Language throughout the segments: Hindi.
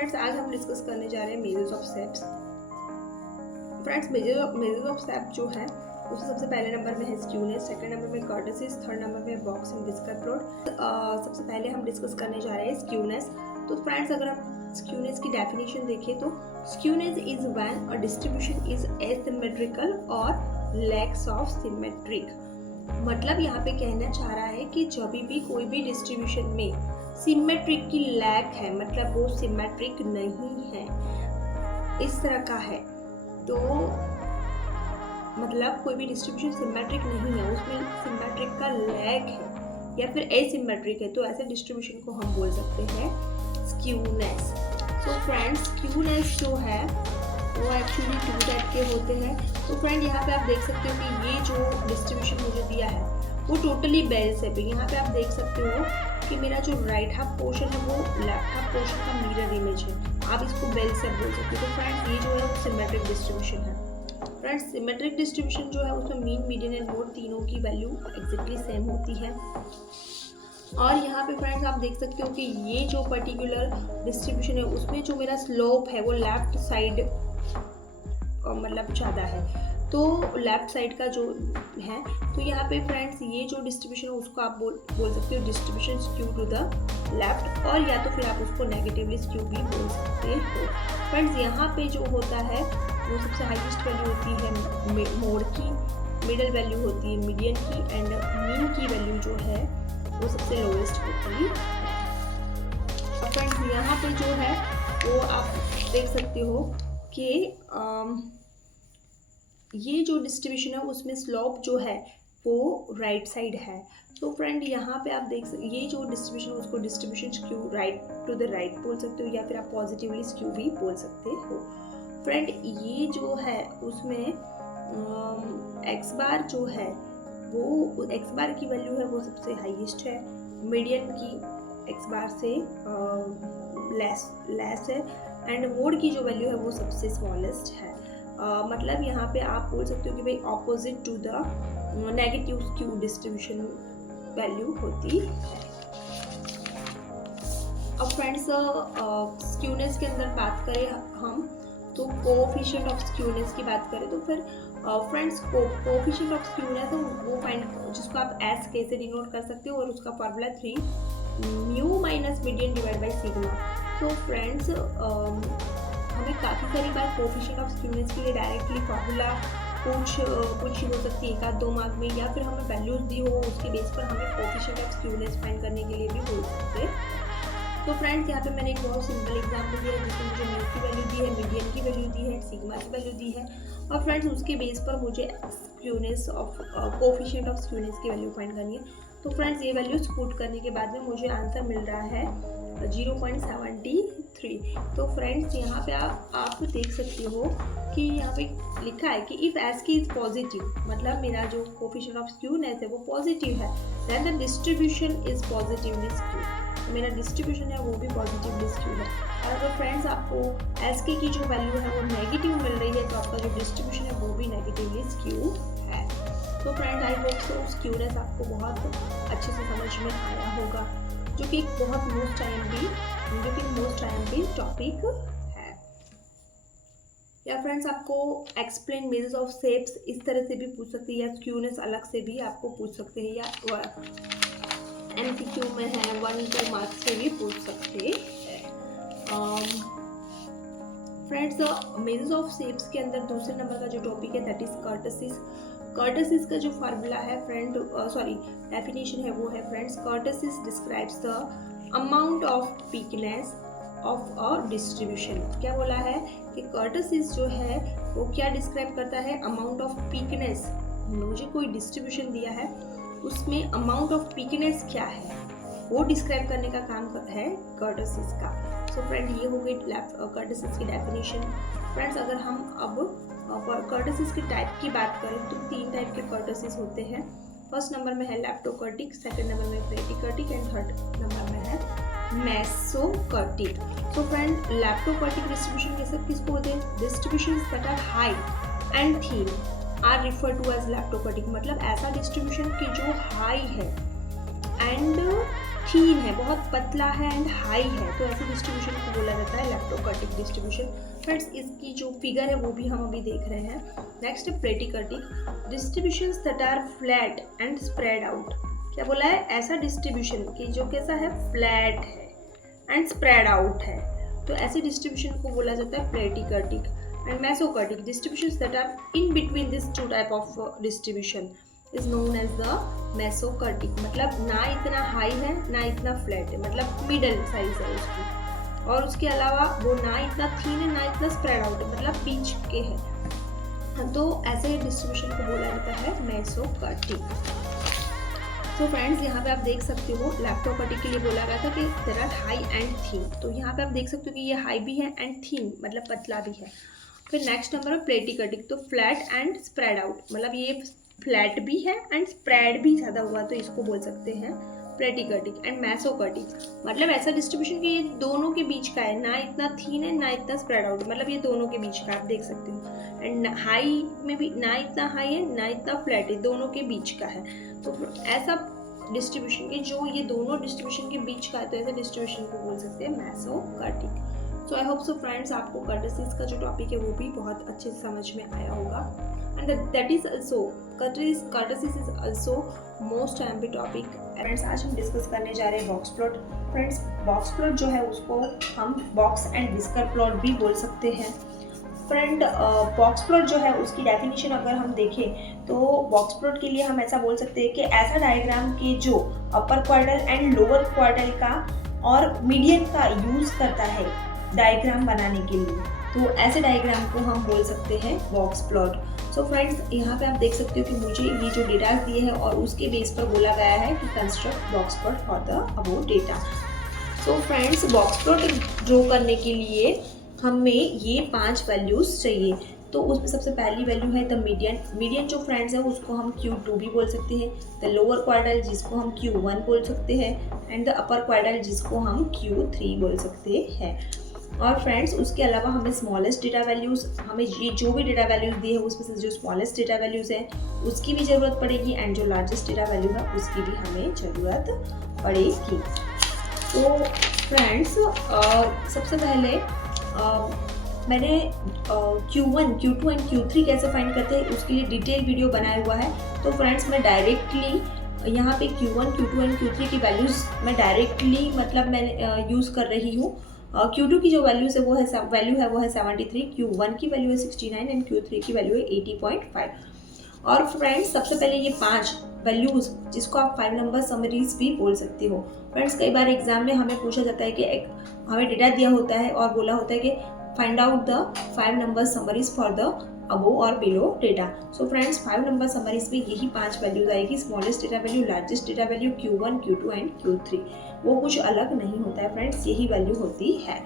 फ्रेंड्स आज हम डिस्कस करने जा रहे हैं measures of shapes. Friends measures of shape जो है उसमें सबसे पहले नंबर में है स्क्यूनेस, सेकंड नंबर में कर्टसिस, थर्ड नंबर में बॉक्स एंड विस्कर प्लॉट। सबसे पहले हम डिस्कस करने जा रहे हैं स्क्यूनेस। तो फ्रेंड्स अगर हम स्क्यूनेस की डेफिनेशन देखें तो skewness is when a distribution is asymmetrical और लैक्स ऑफ सिमेट्रिक। मतलब यहाँ पे कहना चाह रहा है कि जब भी कोई भी डिस्ट्रीब्यूशन में सिमेट्रिक की लैक है, मतलब वो सिमेट्रिक नहीं है, इस तरह का है, तो मतलब कोई भी डिस्ट्रीब्यूशन सिमेट्रिक नहीं है, उसमें सिमेट्रिक का लैक है या फिर एसिमेट्रिक है, तो ऐसे डिस्ट्रीब्यूशन को हम बोल सकते हैं स्क्यूनेस। सो फ्रेंड्स स्क्यूनेस जो है वो एक्चुअली टू टाइप के होते हैं। तो फ्रेंड यहाँ पे आप देख सकते हो कि ये जो डिस्ट्रीब्यूशन मुझे दिया है वो टोटली बेल शेप है। यहाँ पे आप देख सकते हो कि मेरा जो राइट हाफ पोर्शन है वो लेफ्ट हाफ पोर्शन का मिरर इमेज है, आप इसको बेल शेप बोल सकते हो। तो फ्रेंड्स ये जो है वो सिमेट्रिक डिस्ट्रीब्यूशन है। फ्रेंड्स सिमेट्रिक डिस्ट्रीब्यूशन जो है उसमें मीन, मीडियन एंड मोड तीनों की वैल्यू एग्जैक्टली सेम होती है। और यहाँ पे फ्रेंड्स आप देख सकते हो कि ये जो पर्टिकुलर डिस्ट्रीब्यूशन है उसमें जो मेरा स्लोप है वो लेफ्ट साइड मतलब ज़्यादा है, तो लेफ्ट साइड का जो है, तो यहाँ पे फ्रेंड्स ये जो डिस्ट्रीब्यूशन है उसको आप बोल सकते हो distribution skew to the left, और या तो फिर आप उसको नेगेटिवली स्क्यू भी बोल सकते हो। फ्रेंड्स यहाँ पे जो होता है वो सबसे हाईएस्ट वैल्यू होती है मोड की, मिडल वैल्यू होती है मीडियन की, एंड मीन की वैल्यू जो है वो सबसे लोएस्ट होती है। फ्रेंड्स यहाँ पे जो है वो आप देख सकते हो कि ये जो डिस्ट्रीब्यूशन है उसमें स्लोप जो है वो राइट साइड है। तो फ्रेंड यहाँ पे आप देख सकते ये जो डिस्ट्रीब्यूशन है उसको distribution skew right to the right बोल सकते हो, या फिर आप पॉजिटिवली स्क्यू भी बोल सकते हो। फ्रेंड ये जो है उसमें एक्स बार जो है वो एक्स बार की वैल्यू है वो सबसे हाईएस्ट है, मीडियन की एक्स बार से लेस है, एंड मोड की जो वैल्यू है वो सबसे स्मॉलेस्ट है। मतलब यहाँ पे आप बोल सकते हो कि भाई opposite to the negative skew distribution value होती है। अब फ्रेंड्स स्क्यूनेस के अंदर बात करें हम तो कोएफिशिएंट ऑफ स्क्यूनेस की बात करें तो फिर फ्रेंड्स कोएफिशिएंट ऑफ स्क्यूनेस वो फाइंड जिसको आप एस के से डिनोट कर सकते हो, और उसका formula 3 mu minus median divide by sigma. तो फ्रेंड्स हमें काफ़ी सारी बार कोएफिशिएंट ऑफ स्क्यूनेस के लिए डायरेक्टली फार्मूला पूछी हो सकती है एक आध दो मार्क में, या फिर हमें वैल्यूज दी हो उसके बेस पर हमें कोएफिशिएंट ऑफ स्क्यूनेस फाइंड करने के लिए भी बोल सकते हैं। तो फ्रेंड्स यहाँ पे मैंने एक बहुत सिंपल एग्जाम्पल दिया है जिसमें मुझे म्यू की वैल्यू दी है, मीडियन की वैल्यू दी है, सिग्मा की वैल्यू दी है, और फ्रेंड्स उसके बेस पर मुझे skewness of coefficient of skewness की वैल्यू फाइंड करनी है। तो फ्रेंड्स ये वैल्यूज पुट करने के बाद में मुझे आंसर मिल रहा है 0.73। तो फ्रेंड्स यहाँ पे आप देख सकते हो कि यहाँ पे लिखा है कि इफ़ एस की इज पॉजिटिव, मतलब मेरा जो कोएफिशिएंट ऑफ स्क्यूनेस है वो पॉजिटिव है, then the distribution is positively skew, तो मेरा डिस्ट्रीब्यूशन है वो भी पॉजिटिवली स्क्यू है। और अगर फ्रेंड्स आपको एस की जो वैल्यू है वो नेगेटिव मिल रही है तो आपका जो डिस्ट्रीब्यूशन है वो भी नेगेटिवली स्क्यू है। तो friends I hope so skewness आपको बहुत अच्छे से समझ में आया होगा, जो कि एक बहुत मोस्ट टाइम भी टॉपिक है। या फ्रेंड्स आपको एक्सप्लेन मेजर्स ऑफ शेप्स इस तरह से भी पूछ सकते हैं, या स्क्यूनेस अलग से भी आपको पूछ सकते हैं, या MCQ में है 1-2 मार्क्स से भी पूछ सकते हैं। फ्रेंड्स मेजर्स ऑफ शेप्स के अंदर दूसरे नंबर का जो टॉपिक है दैट इज कर्टसिस। कर्टसिस का जो फार्मूला है फ्रेंड डेफिनेशन है वो है friends kurtosis describes the amount of peakness of a distribution. क्या बोला है कि कर्टसिस जो है वो क्या डिस्क्राइब करता है, अमाउंट ऑफ पीकनेस। मुझे कोई डिस्ट्रीब्यूशन दिया है उसमें अमाउंट ऑफ पीकनेस क्या है वो डिस्क्राइब करने का काम है कर्टसिस का। सो फ्रेंड ये हो गई कर्टसिस की डेफिनेशन। फ्रेंड्स अगर हम अब कर्टसिस के टाइप की बात करें तो 3 टाइप के कर्टसिस होते हैं। फर्स्ट नंबर में है लैप्टोकर्टिक, सेकंड नंबर में ब्रेटिकर्टिक, एंड थर्ड नंबर में है मेसोकर्टिक। सो फ्रेंड लैप्टोकर्टिक डिस्ट्रीब्यूशन कैसे किसको होते हैं, distributions that are high and thin are refer to as leptokurtic, मतलब ऐसा डिस्ट्रीब्यूशन की जो हाई है एंड थीन है, बहुत पतला है एंड हाई है, तो ऐसे डिस्ट्रीब्यूशन को बोला जाता है लैप्टोकर्टिक डिस्ट्रीब्यूशन। फ्रेंड्स इसकी जो फिगर है वो भी हम अभी देख रहे हैं। नेक्स्ट है platykurtic distributions that are flat and spread out. क्या बोला है? ऐसा डिस्ट्रीब्यूशन कि जो कैसा है, फ्लैट है एंड स्प्रेड आउट है, तो ऐसे डिस्ट्रीब्यूशन को बोला जाता है platykurtic. And mesokurtic distributions that are in between this two type of distribution is known as the mesokurtic. मतलब ना इतना हाई है ना इतना फ्लैट है, मतलब मिडल साइज है उसकी, और उसके अलावा वो ना इतना थीन है ना इतना स्प्रेड आउट है, मतलब बीच के है, तो ऐसे डिस्ट्रीब्यूशन को बोला जाता है मेसोकर्टिक। तो फ्रेंड्स यहाँ पे आप देख सकते हो लैप्टोकर्टिक के लिए बोला गया था कि there are high and thin, तो यहाँ पे आप देख सकते हो कि ये हाई भी है एंड थीन मतलब पतला भी है। फिर नेक्स्ट नंबर है प्लेटिकर्टिक, तो फ्लैट एंड स्प्रेड आउट, मतलब ये फ्लैट भी है एंड स्प्रेड भी ज़्यादा हुआ, तो इसको बोल सकते हैं प्लेटिकर्टिक। एंड मेसोकर्टिक मतलब ऐसा डिस्ट्रीब्यूशन कि ये दोनों के बीच का है, ना इतना थीन है ना इतना स्प्रेड आउट, मतलब ये दोनों के बीच का आप देख सकते हो। एंड हाई में भी ना इतना हाई है ना इतना फ्लैट है, दोनों के बीच का है, तो ऐसा डिस्ट्रीब्यूशन के जो ये दोनों डिस्ट्रीब्यूशन के बीच का है, तो ऐसे डिस्ट्रीब्यूशन को बोल सकते हैं मेसोकर्टिक। सो आई होप सो फ्रेंड्स आपको कर्टेसिस का जो टॉपिक है वो भी बहुत अच्छे से समझ में आया होगा। And that is also kurtosis is also most imp topic. Friends आज हम डिस्कस करने जा रहे हैं box plot. Friends box plot जो है उसको हम बॉक्स एंड व्हिस्कर प्लॉट भी बोल सकते हैं। फ्रेंड बॉक्स प्लॉट जो है उसकी डेफिनेशन अगर हम देखें तो बॉक्स प्लॉट के लिए हम ऐसा बोल सकते हैं कि ऐसा डायग्राम के जो अपर क्वार्टर एंड लोअर क्वार्टर का और मीडियन का यूज करता है डायग्राम बनाने के लिए, तो ऐसे डायग्राम को हम बोल सकते हैं बॉक्स प्लॉट। सो फ्रेंड्स यहाँ पे आप देख सकते हो कि मुझे ये जो डेटा दिए हैं और उसके बेस पर बोला गया है कि construct box plot for the above data. So friends box plot draw करने के लिए हमें ये 5 वैल्यूज़ चाहिए, तो उसमें सबसे पहली वैल्यू है द मीडियन। मीडियन जो फ्रेंड्स है उसको हम Q2 भी बोल सकते हैं, द लोअर क्वार्टाइल जिसको हम Q1 बोल सकते हैं, एंड द अपर क्वार्टाइल जिसको हम Q3 बोल सकते हैं। और फ्रेंड्स उसके अलावा हमें स्मॉलेस्ट डेटा वैल्यूज़, हमें ये जो भी डेटा वैल्यूज़ दी है उसमें से जो स्मॉलेस्ट डेटा वैल्यूज़ है उसकी भी ज़रूरत पड़ेगी, एंड जो लार्जेस्ट डेटा वैल्यू है उसकी भी हमें ज़रूरत पड़ेगी। तो फ्रेंड्स सबसे पहले मैंने Q1, Q2 एंड Q3 कैसे फाइंड करते हैं उसके लिए डिटेल वीडियो बनाया हुआ है। तो फ्रेंड्स मैं डायरेक्टली यहाँ पे Q1, Q2 एंड Q3 की वैल्यूज़ मैं डायरेक्टली मतलब मैं यूज़ कर रही हूँ। Q2 की जो वैल्यूज़ है वो है 73, Q1 की वैल्यू है 69 एंड Q3 की वैल्यू है 80.5। और फ्रेंड्स सबसे पहले ये 5 वैल्यूज़ जिसको आप 5 नंबर समरीज भी बोल सकते हो। फ्रेंड्स कई बार एग्जाम में हमें पूछा जाता है कि हमें डेटा दिया होता है और बोला होता है कि find out the 5 number summaries for the above और below data. So friends 5 number summaries में यही 5 वैल्यूज आएगी, smallest data value, largest data value, Q1, Q2 and Q3। वो कुछ अलग नहीं होता है फ्रेंड्स, यही वैल्यू होती है।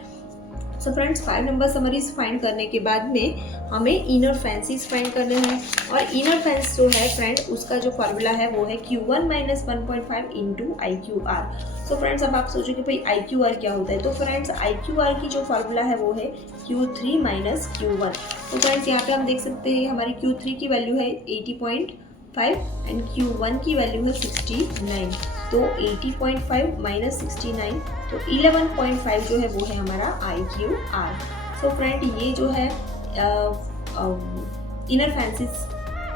सो फ्रेंड्स 5 नंबर समरीज फाइंड करने के बाद में हमें इनर फैंसीज फाइंड करने हैं, और इनर फैंस जो है फ्रेंड उसका जो फार्मूला है वो है Q1 - 1.5 into IQR। So friends अब आप सोचोगे भाई IQR क्या होता है, तो फ्रेंड्स IQR की जो फार्मूला है वो है Q3 - Q1। तो फ्रेंड्स यहाँ पे हम देख सकते हैं हमारी Q3 की वैल्यू है 80.5 एंड Q1 की वैल्यू है 69, तो 80.5 - 69 तो 11.5 जो है वो है हमारा IQR। सो फ्रेंड ये जो है इनर फैंसीज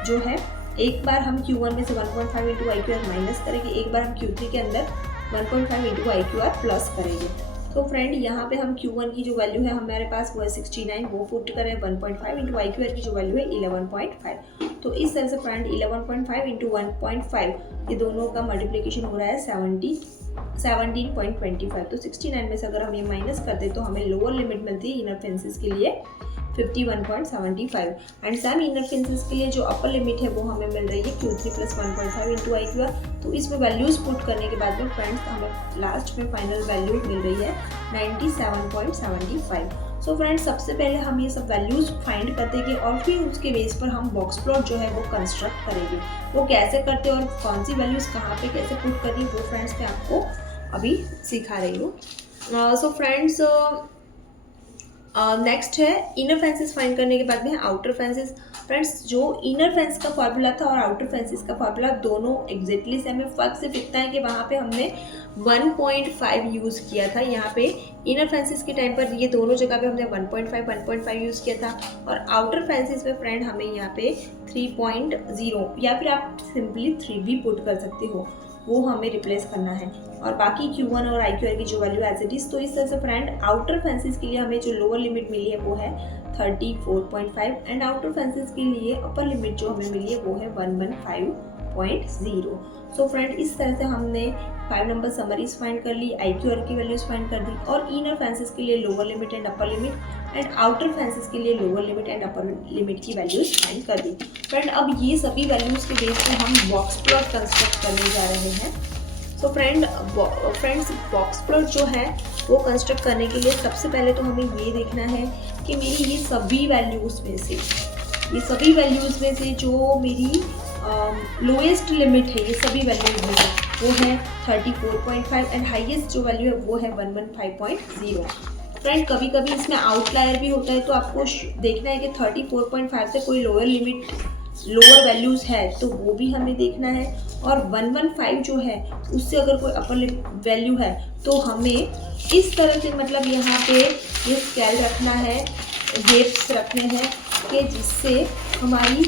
जो है, एक बार हम Q1 में से 1.5 इंटू IQR माइनस करेंगे, एक बार हम Q3 के अंदर 1.5 इंटू IQR प्लस करेंगे। तो फ्रेंड यहाँ पे हम Q1 की जो वैल्यू है हमारे पास वो है 69, वो पुट करें 1.5 इंटू IQR की जो वैल्यू है 11.5। तो इस तरह से फ्रेंड 11.5 इंटू 1.5 ये दोनों का मल्टीप्लिकेशन हो रहा है 17.25। तो 69 में से अगर हम ये माइनस कर दें तो हमें लोअर लिमिट मिलती है इनर फेंसेस के लिए 51.75, एंड सेम इनर फेंसेस के लिए जो अपर लिमिट है वो हमें मिल रही है Q3 + 1.5 इंटू IQR। तो इसमें वैल्यूज़ पुट करने के बाद में फ्रेंड्स हमें लास्ट में फाइनल वैल्यू मिल रही है 97.75। सो फ्रेंड्स सबसे पहले हम ये सब वैल्यूज़ फाइंड कर देंगे और फिर उसके बेस पर हम बॉक्स प्लॉट जो है वो कंस्ट्रक्ट करेंगे। वो कैसे करते हैं और कौन सी वैल्यूज़ कहाँ पे कैसे पुट करनी है वो फ्रेंड्स मैं आपको अभी सिखा रही हूँ। सो फ्रेंड्स नेक्स्ट है इनर फेंसेस फाइंड करने के बाद में आउटर फेंसेस। फ्रेंड्स जो इनर फैंस का फार्मूला था और आउटर फैंसिस का फार्मूला दोनों एग्जैक्टली सेम है। फर्क सिर्फ इतना है कि वहाँ पे हमने 1.5 यूज़ किया था, यहाँ पे इनर फैंसिस के टाइम पर ये दोनों जगह पे हमने 1.5 यूज़ किया था, और आउटर फैंसिस में फ्रेंड हमें यहाँ पे 3.0 या फिर आप सिंपली 3 भी पुट कर सकते हो, वो हमें रिप्लेस करना है। और बाकी Q1 और IQR की जो वैल्यू एज इट इज। तो इस तरह से फ्रेंड आउटर फैंसिस के लिए हमें जो लोअर लिमिट मिली है वो है 34.5 एंड आउटर फैंसिस के लिए अपर लिमिट जो हमें मिली है वो है 115.0। सो फ्रेंड इस तरह से हमने 5 नंबर समरीज फाइंड कर ली, IQR की वैल्यूज फाइंड कर दी, और इनर फैंसिस के लिए lower limit and upper limit and outer fancies के लिए lower limit and upper limit की वैल्यूज फाइंड कर दी। फ्रेंड अब ये सभी वैल्यूज के बेस पे हम बॉक्स प्लॉट कंस्ट्रक्ट करने जा रहे हैं। सो फ्रेंड्स बॉक्स प्लॉट जो है वो कंस्ट्रक्ट करने के लिए सबसे पहले तो हमें ये देखना है कि मेरी ये सभी वैल्यूज़ में से जो मेरी लोएस्ट लिमिट है, ये सभी वैल्यूज में वो है 34.5 एंड हाईएस्ट जो वैल्यू है वो है 115.0। फ्रेंड कभी कभी इसमें आउटलायर भी होता है, तो आपको देखना है कि 34.5 से कोई लोअर वैल्यूज़ है तो वो भी हमें देखना है, और 115 जो है उससे अगर कोई अपर वैल्यू है तो हमें इस तरह से मतलब यहाँ पे ये स्केल रखना है, गेप्स रखने हैं कि जिससे हमारी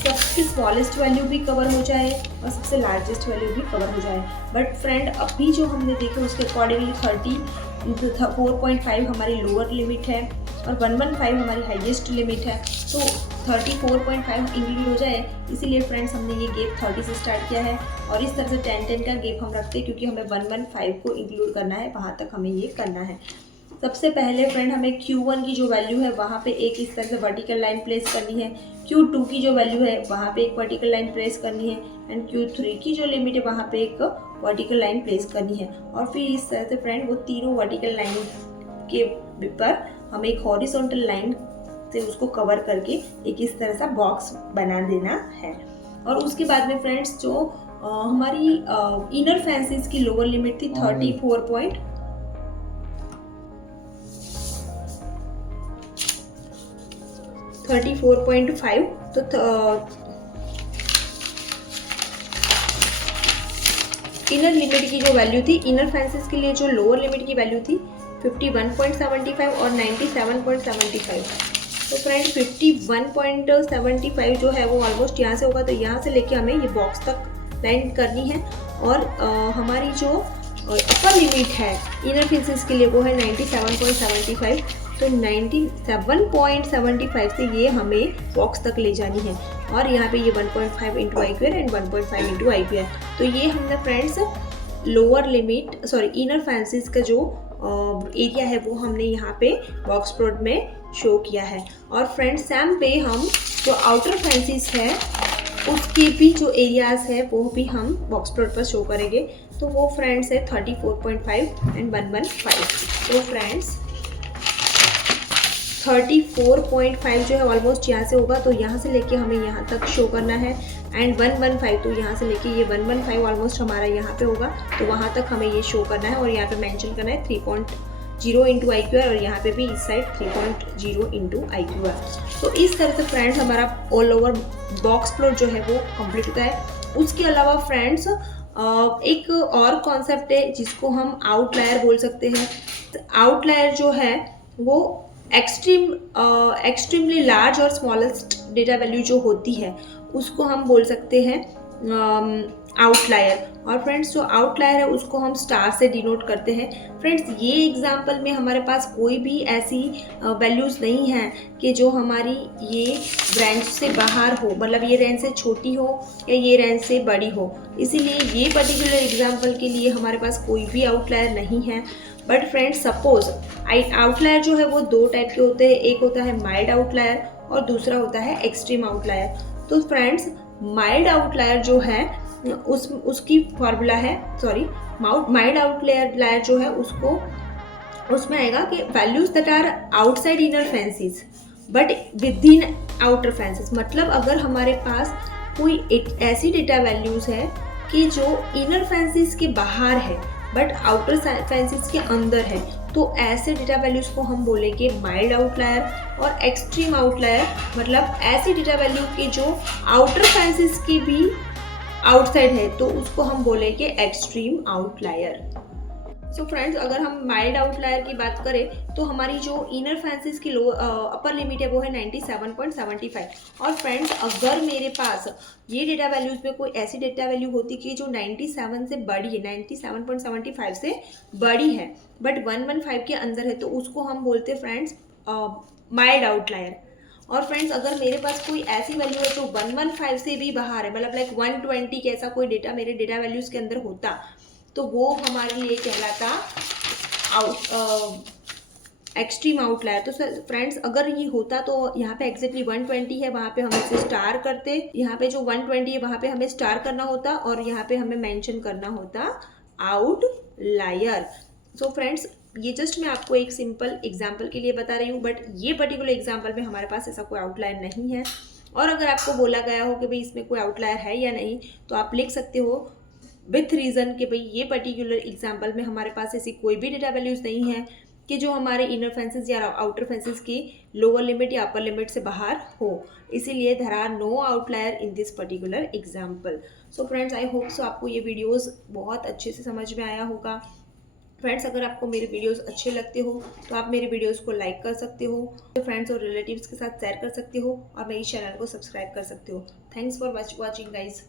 सबसे स्मॉलेस्ट वैल्यू भी कवर हो जाए और सबसे लार्जेस्ट वैल्यू भी कवर हो जाए। बट फ्रेंड अभी जो हमने देखा उसके अकॉर्डिंगली 34.5 हमारी लोअर लिमिट है और 115 हमारी हाईएस्ट लिमिट है, तो 34.5 इंक्लूड हो जाए, इसीलिए फ्रेंड्स हमने ये गेप 30 से स्टार्ट किया है, और इस तरह से 10-10 का गेप हम रखते हैं क्योंकि हमें 115 को इंक्लूड करना है, वहाँ तक हमें ये करना है। सबसे पहले फ्रेंड हमें Q1 की जो वैल्यू है वहाँ पे एक इस तरह से वर्टिकल लाइन प्लेस करनी है, Q2 की जो वैल्यू है वहाँ पे एक वर्टिकल लाइन प्लेस करनी है, एंड Q3 की जो लिमिट है वहाँ पे एक वर्टिकल लाइन प्लेस करनी है, और फिर इस तरह से फ्रेंड वो तीनों वर्टिकल लाइन के पर हमें एक हॉरिजॉन्टल लाइन से उसको कवर करके एक इस तरह सा बॉक्स बना देना है। और उसके बाद में फ्रेंड्स जो हमारी इनर फैंसिस की लोअर लिमिट थी 34.5, तो इनर लिमिट की जो वैल्यू थी, इनर फैंसिस के लिए जो लोअर लिमिट की वैल्यू थी 51.75 और 97.75। तो फ्रेंड 51.75 जो है वो ऑलमोस्ट यहाँ से होगा, तो यहाँ से लेके हमें ये बॉक्स तक लाइन करनी है, और हमारी जो अपर लिमिट है इनर फैंसिस के लिए वो है 97.75, तो 97.75 से ये हमें बॉक्स तक ले जानी है, और यहाँ पे ये 1.5 into IQR and 1.5 into IQR। तो ये हमने फ्रेंड्स इनर फैंसिस का जो एरिया है वो हमने यहाँ पे बॉक्स प्लॉट में शो किया है। और फ्रेंड्स सेम पे हम जो आउटर फैंसिस है उसके भी जो एरियाज है वो भी हम बॉक्स प्लॉट पर शो करेंगे, तो वो फ्रेंड्स है 34.5 एंड 115। तो फ्रेंड्स 34.5 जो है ऑलमोस्ट यहाँ से होगा, तो यहाँ से लेके हमें यहाँ तक शो करना है, एंड 115 तो यहाँ से लेके ये 115 ऑलमोस्ट हमारा यहाँ पे होगा, तो वहाँ तक हमें ये शो करना है, और यहाँ पे मेंशन करना है 3.0 इंटू IQR, और यहाँ पे भी इस साइड 3.0 इंटू IQR। तो इस तरह से फ्रेंड्स हमारा ऑल ओवर बॉक्स प्लॉट जो है वो कंप्लीट होता है। उसके अलावा फ्रेंड्स एक और कॉन्सेप्ट है जिसको हम आउटलायर बोल सकते हैं। आउटलायर जो है वो एक्सट्रीमली लार्ज और स्मॉलेस्ट डेटा वैल्यू जो होती है उसको हम बोल सकते हैं आउटलायर, और फ्रेंड्स जो आउटलायर है उसको हम स्टार से डिनोट करते हैं। फ्रेंड्स ये एग्जांपल में हमारे पास कोई भी ऐसी वैल्यूज़ नहीं है कि जो हमारी ये रेंज से बाहर हो, मतलब ये रेंज से छोटी हो या ये रेंज से बड़ी हो, इसीलिए ये पर्टिकुलर एग्जांपल के लिए हमारे पास कोई भी आउटलायर नहीं है। बट फ्रेंड्स सपोज आउटलायर जो है वो दो टाइप के होते हैं, एक होता है माइल्ड आउटलायर और दूसरा होता है एक्सट्रीम आउटलायर। तो फ्रेंड्स माइल्ड आउटलायर जो है उसकी फॉर्मूला है माइल्ड आउटलायर जो है उसमें आएगा कि values that are outside inner fences but within outer fences. मतलब अगर हमारे पास कोई ऐसी डेटा वैल्यूज है कि जो इनर फैंसिस के बाहर है बट आउटर फैंसिस के अंदर है, तो ऐसे डेटा वैल्यूज़ को हम बोलेंगे माइल्ड आउटलायर। और एक्सट्रीम आउटलायर मतलब ऐसी डेटा वैल्यू की जो आउटर फेंसेस की भी आउटसाइड है, तो उसको हम बोलेंगे एक्सट्रीम आउटलायर। सो फ्रेंड्स, अगर हम माइल्ड आउटलायर की बात करें तो हमारी जो इनर फेंसेस की अपर लिमिट है वो है 97.75। और फ्रेंड्स, अगर मेरे पास ये डेटा वैल्यूज़ में कोई ऐसी डेटा वैल्यू होती कि जो 97 से बड़ी है, 97.75 से बड़ी है बट 115 के अंदर है, तो उसको हम बोलते हैं फ्रेंड्स माइल्ड आउटलायर। और फ्रेंड्स, अगर मेरे पास कोई ऐसी वैल्यू है जो 115 से भी बाहर है, मतलब लाइक 120 के ऐसा कोई डेटा मेरे डेटा वैल्यूज़ के अंदर होता, तो वो हमारे लिए कहलाता एक्सट्रीम आउटलायर। तो फ्रेंड्स, अगर ये होता तो यहाँ पे एग्जैक्टली 120 है, वहाँ पे हम इसे स्टार करते, यहाँ पे जो 120 है वहाँ पे हमें स्टार करना होता और यहाँ पे हमें मेंशन करना होता आउटलायर। सो फ्रेंड्स, ये जस्ट मैं आपको एक सिंपल एग्जांपल के लिए बता रही हूँ, बट ये पर्टिकुलर एग्जांपल में हमारे पास ऐसा कोई आउटलायर नहीं है। और अगर आपको बोला गया हो कि भाई इसमें कोई आउटलायर है या नहीं, तो आप लिख सकते हो विथ रीज़न कि भाई ये पर्टिकुलर एग्जांपल में हमारे पास ऐसी कोई भी डेटा वैल्यूज़ नहीं है कि जो हमारे इनर फेंसेस या आउटर फेंसेस की लोअर लिमिट या अपर लिमिट से बाहर हो। इसीलिए there are no outlier in this particular example. So friends, I hope so आपको ये वीडियोस बहुत अच्छे से समझ में आया होगा। फ्रेंड्स, अगर आपको मेरे वीडियोस अच्छे लगते हो तो आप मेरे वीडियोस को लाइक कर सकते हो, तो फ्रेंड्स और रिलेटिव्स के साथ शेयर कर सकते हो और मेरी चैनल को सब्सक्राइब कर सकते हो। Thanks for watching guys.